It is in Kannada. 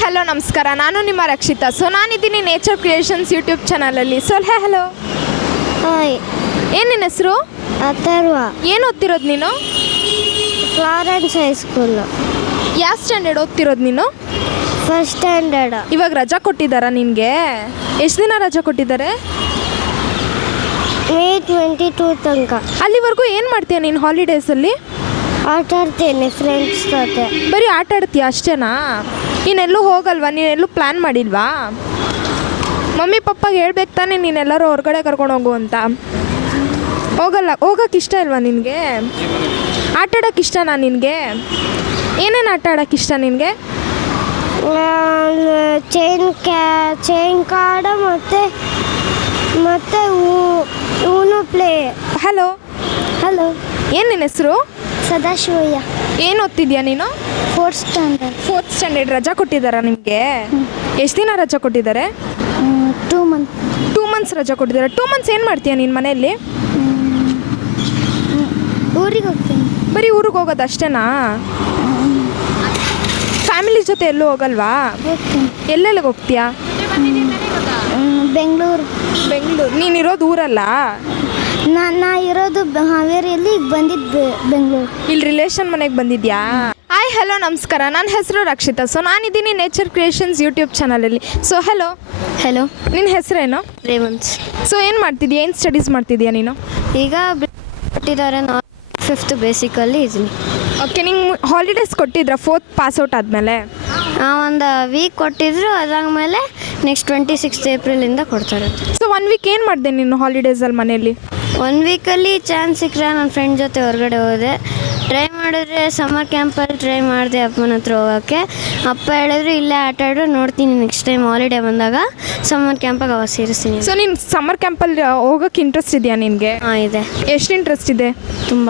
ಹಲೋ ನಮಸ್ಕಾರ, ನಾನು ನಿಮ್ಮ ರಕ್ಷಿತಾ. ಸೊ ನಾನಿದ್ದೀನಿ ನೇಚರ್ ಕ್ರಿಯೇಷನ್ಸ್ ಯೂಟ್ಯೂಬ್ ಚಾನಲಲ್ಲಿ. So hello, hi. ಏನು ನಿನ್ನ ಹೆಸರು? ಅಥರ್ವ. ಏನು ಓದ್ತಿರೋದು ನೀನು? Florence high school. ಯಾವ ಸ್ಟ್ಯಾಂಡರ್ಡ್ ಓದ್ತಿರೋದು ನೀನು? First standard. ಇವಾಗ ರಜಾ ಕೊಟ್ಟಿದ್ದಾರಾ ನಿನಗೆ? ಎಷ್ಟು ದಿನ ರಜಾ ಕೊಟ್ಟಿದ್ದಾರೆ? ಮೇ 22 ತನಕ. ಅಲ್ಲಿವರೆಗೂ ಏನು ಮಾಡ್ತೀಯ ನೀನು ಹಾಲಿಡೇಸಲ್ಲಿ? ಆಟ ಆಡ್ತೇನೆ ಫ್ರೆಂಡ್ಸ್ ಜೊತೆ. ಬರೀ ಆಟ ಆಡ್ತೀಯ ಅಷ್ಟೇನಾ? ನೀನೆಲ್ಲೂ ಹೋಗಲ್ವಾ? ನೀನೆಲ್ಲೂ ಪ್ಲ್ಯಾನ್ ಮಾಡಿಲ್ವಾ? ಮಮ್ಮಿ ಪಪ್ಪಾಗೆ ಹೇಳ್ಬೇಕು ತಾನೇ ನೀನೆಲ್ಲರೂ ಹೊರಗಡೆ ಕರ್ಕೊಂಡು ಹೋಗು ಅಂತ. ಹೋಗೋಕ್ಕೆ ಇಷ್ಟ ಇಲ್ವಾ ನಿನಗೆ? ಆಟ ಆಡೋಕ್ಕೆ ಇಷ್ಟನಾ ನಿನಗೆ? ಏನೇನು ಆಟ ಆಡೋಕ್ಕೆ ಇಷ್ಟ ನಿನಗೆ? ಚೈನ್ ಕಾರ್ಡ್ ಮತ್ತು ಊನು ಪ್ಲೇ. ಹಲೋ, ಏನು ನಿನ್ನ ಹೆಸರು? ಸದಾಶಿವಯ್ಯ. ಏನು ಓದ್ತಿದ್ಯಾ ನೀನು? Fourth standard. ರಜಾ ಕೊಟ್ಟಿದ್ದಾರಾ ನಿಮಗೆ? ಎಷ್ಟು ದಿನ ರಜಾ ಕೊಟ್ಟಿದ್ದಾರೆ? 2 ಮಂತ್. 2 ಮಂತ್ಸ್ ರಜಾ ಕೊಟ್ಟಿದ್ದಾರೆ. 2 ಮಂತ್ಸ್ ಏನು ಮಾಡ್ತೀಯ ನೀನು ಮನೆಯಲ್ಲಿ? ಊರಿಗೆ ಹೋಗ್ತೀನಿ. ಬರೀ ಊರಿಗೆ ಹೋಗೋದು ಅಷ್ಟೇನಾ? ಫ್ಯಾಮಿಲಿ ಜೊತೆ ಎಲ್ಲೂ ಹೋಗಲ್ವಾ? ಹೋಗ್ತೀನಿ. ಎಲ್ಲೆಲ್ಲಿಗೆ ಹೋಗ್ತೀಯಾ? ಬೆಂಗಳೂರು. ನೀನಿರೋದು ಊರಲ್ಲ? ನಾ ಇರೋದು ಹಾವೇರಿಯಲ್ಲಿ. ಈಗ ಬಂದಿದ್ದು ಬೆಂಗಳೂರು. ಇಲ್ಲಿ ರಿಲೇಷನ್ ಮನೆಗೆ ಬಂದಿದ್ಯಾ? ಹಾಯ್ ಹಲೋ ನಮಸ್ಕಾರ, ನನ್ನ ಹೆಸರು ರಕ್ಷಿತಾ. ಸೊ ನಾನಿದ್ದೀನಿ ನೇಚರ್ ಕ್ರಿಯೇಷನ್ಸ್ ಯೂಟ್ಯೂಬ್ ಚಾನಲಲ್ಲಿ. So hello. ನಿನ್ನ ಹೆಸರೇನು? ರೇವಂತ್. ಸೊ ಏನು ಮಾಡ್ತಿದ್ಯಾ? ಏನು ಸ್ಟಡೀಸ್ ಮಾಡ್ತಿದ್ಯಾ ನೀನು? ಈಗ ಕೊಟ್ಟಿದ್ದಾರೆ 5th ಬೇಸಿಕಲ್ಲಿ ಇದ್ದೀನಿ. ಓಕೆ, ನಿಂಗೆ ಹಾಲಿಡೇಸ್ ಕೊಟ್ಟಿದ್ರಾ 4th ಪಾಸ್ಔಟ್ ಆದಮೇಲೆ? ಒಂದು ವೀಕ್ ಕೊಟ್ಟಿದ್ರು, ಅದಾದಮೇಲೆ ನೆಕ್ಸ್ಟ್ 26th ಏಪ್ರಿಲಿಂದ ಕೊಡ್ತಾರೆ. ಸೊ 1 ವೀಕ್ ಏನು ಮಾಡಿದೆ ನೀನು ಹಾಲಿಡೇಸಲ್ಲಿ ಮನೆಯಲ್ಲಿ? 1 ವೀಕಲ್ಲಿ ಚಾನ್ಸ್ ಸಿಕ್ಕರೆ ನನ್ನ ಫ್ರೆಂಡ್ ಜೊತೆ ಹೊರಗಡೆ ಹೋದೆ. ಟ್ರೈ ಮಾಡಿದ್ರೆ ಸಮ್ಮರ್ ಕ್ಯಾಂಪಲ್ಲಿ ಟ್ರೈ ಮಾಡಿದೆ ಅಪ್ಪನ ಹತ್ರ ಹೋಗೋಕ್ಕೆ. ಅಪ್ಪ ಹೇಳಿದ್ರು ಇಲ್ಲೇ ಆಟ ಆಡ್ರು, ನೋಡ್ತೀನಿ ನೆಕ್ಸ್ಟ್ ಟೈಮ್ ಹಾಲಿಡೇ ಬಂದಾಗ ಸಮ್ಮರ್ ಕ್ಯಾಂಪಾಗ ಅವಾಗ ಸೇರಿಸ್ತೀನಿ. ಸೊ ನೀನು ಸಮ್ಮರ್ ಕ್ಯಾಂಪಲ್ಲಿ ಹೋಗೋಕ್ಕೆ ಇಂಟ್ರೆಸ್ಟ್ ಇದೆಯಾ ನಿನಗೆ? ಹಾಂ, ಇದೆ. ಎಷ್ಟು ಇಂಟ್ರೆಸ್ಟ್ ಇದೆ? ತುಂಬ.